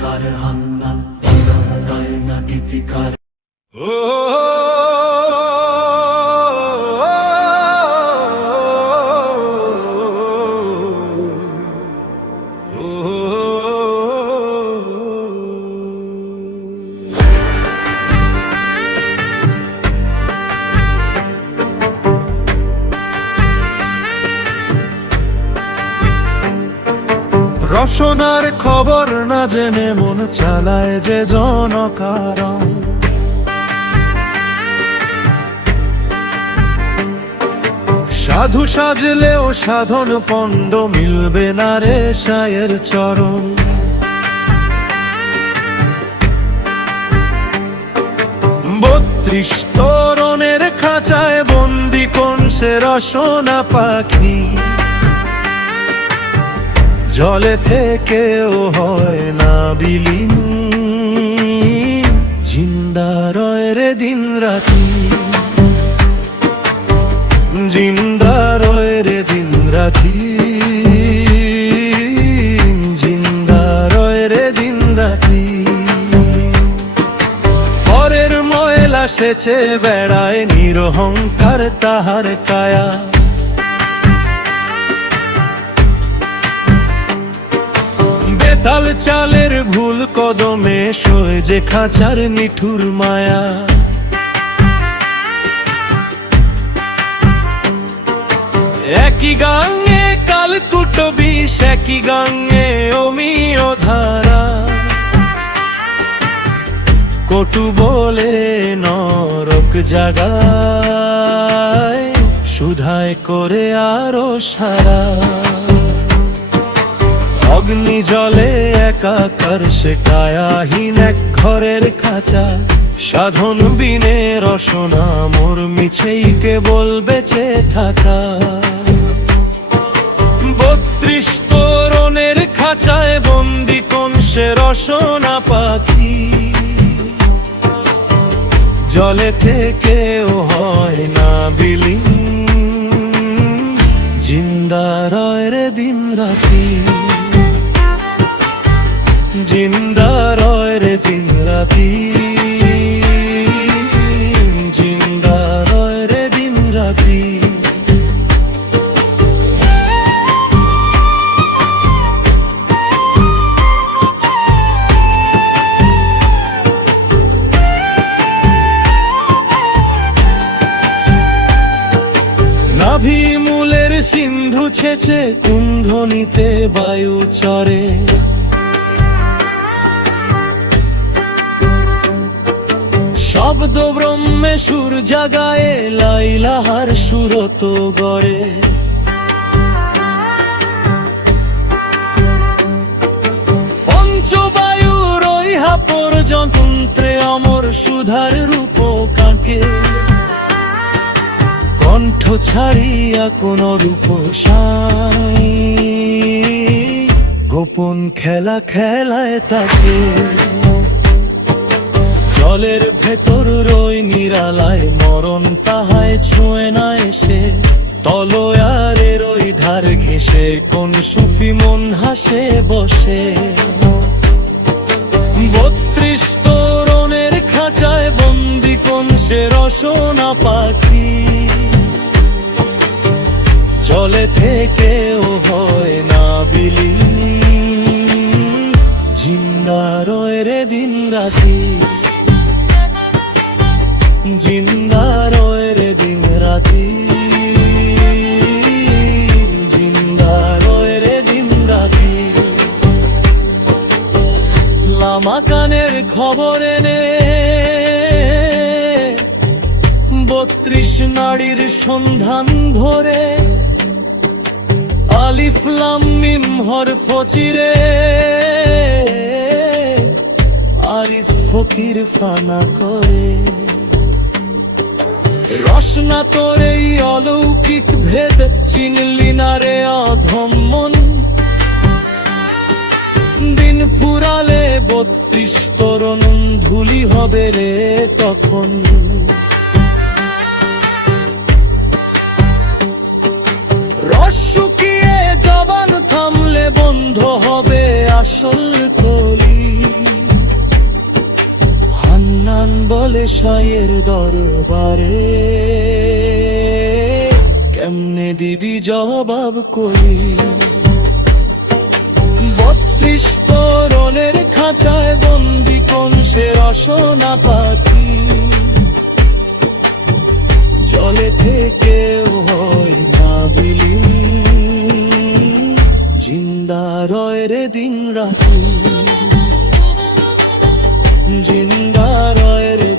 গীতিকার হান্নান না গীতিকার রসনার খবর না জেনে মন চালায় যে জনকারণ, সাধু সাজলেও সাধন পণ্ড মিলবে না রে সায়ের চরণ। 32 তরণের খাঁচায় বন্দি কোন সে রসনা পাখি, জলে থেকেও হয় না বিলীন, জিন্দা রয় রে দিন রাতি, জিন্দা রয় রে দিন রাতি, জিন্দা রয় রে দিন রাতি। পরের ময়লা সেচে বেড়ায় নিরহংকার তাহার কায়া, তাল চালের ভুল কদমে শোয় যে খাঁচার নিঠুর মায়া। একই গাঙ্গে কালকুটো বিষ, একই গাঙ্গে অমিয় ধারা, কটু বলে নরক জাগায়, সুধায় করে আরো সারা। অগ্নি জলে একাকার সে কায়াহীন এক ঘরের খাঁচা, সাধন বিনে রসনা মোর মিছেই কেবল বেঁচে থাকা। 32 তরণের খাঁচায় বন্দি কোন সে রসনা পাখি, জলে থেকেও হয় না বিলীন, জিন্দা রয় রে দিন রাতি, জিন্দা রয় রে দিন রাতি, জিন্দা রয় রে দিন রাতি। নাভি মূলের সিন্ধু ছেচে কুন্ধনিতে বায়ু চরে, শব্দ ব্রহ্মে সুর জাগায় লাইলাহার সুরত গড়ে। পঞ্চবায়ুর ইহা পর্যন্ত্রে অমর সুধার রূপ কাঁকে, কণ্ঠ ছাড়িয়া কোন রূপ সাই, গোপন খেলা খেলায় তাকে। জলের ভেতর রই নিরালায় মরণ তাহায় ছুঁয়ে না এসে, তলোয়ারের ওই ধার ঘেঁষে কোন সুফি মন হাসে বসে। 32 তরণের খাঁচায় বন্দি কোন সে রসনা পাখি, জলে থেকেও হয় না বিলীন, জিন্দা রয় রে দিন রাতি, জিন্দা রয় রে দিন রাতি, জিন্দা রয় রে দিন রাতি। লামাকানের খবর এনে 32 নারীর সন্ধান ধরে, আলিফ লাম মিম হরফ চিরে, আরিফ ফকির ফানা করে। রসনা তোর এই অলৌকিক ভেদ চিনলি না রে অধম মন, দিন ফুরালে 32 তরণ ধুলি হবে রে তখন। রস শুকিয়ে জবান থামলে বন্ধ হবে আসল কলি, বলে সাইয়ের দরবারে, কেমনে দিবি জবাব করি? 32 তোরণের খাঁচায় বন্দি কোন সে রসনা পাখি, জলে থেকেও হয় না বিলীন, জিন্দা রয় রে দিন রাতি, জিন্দা রয় রে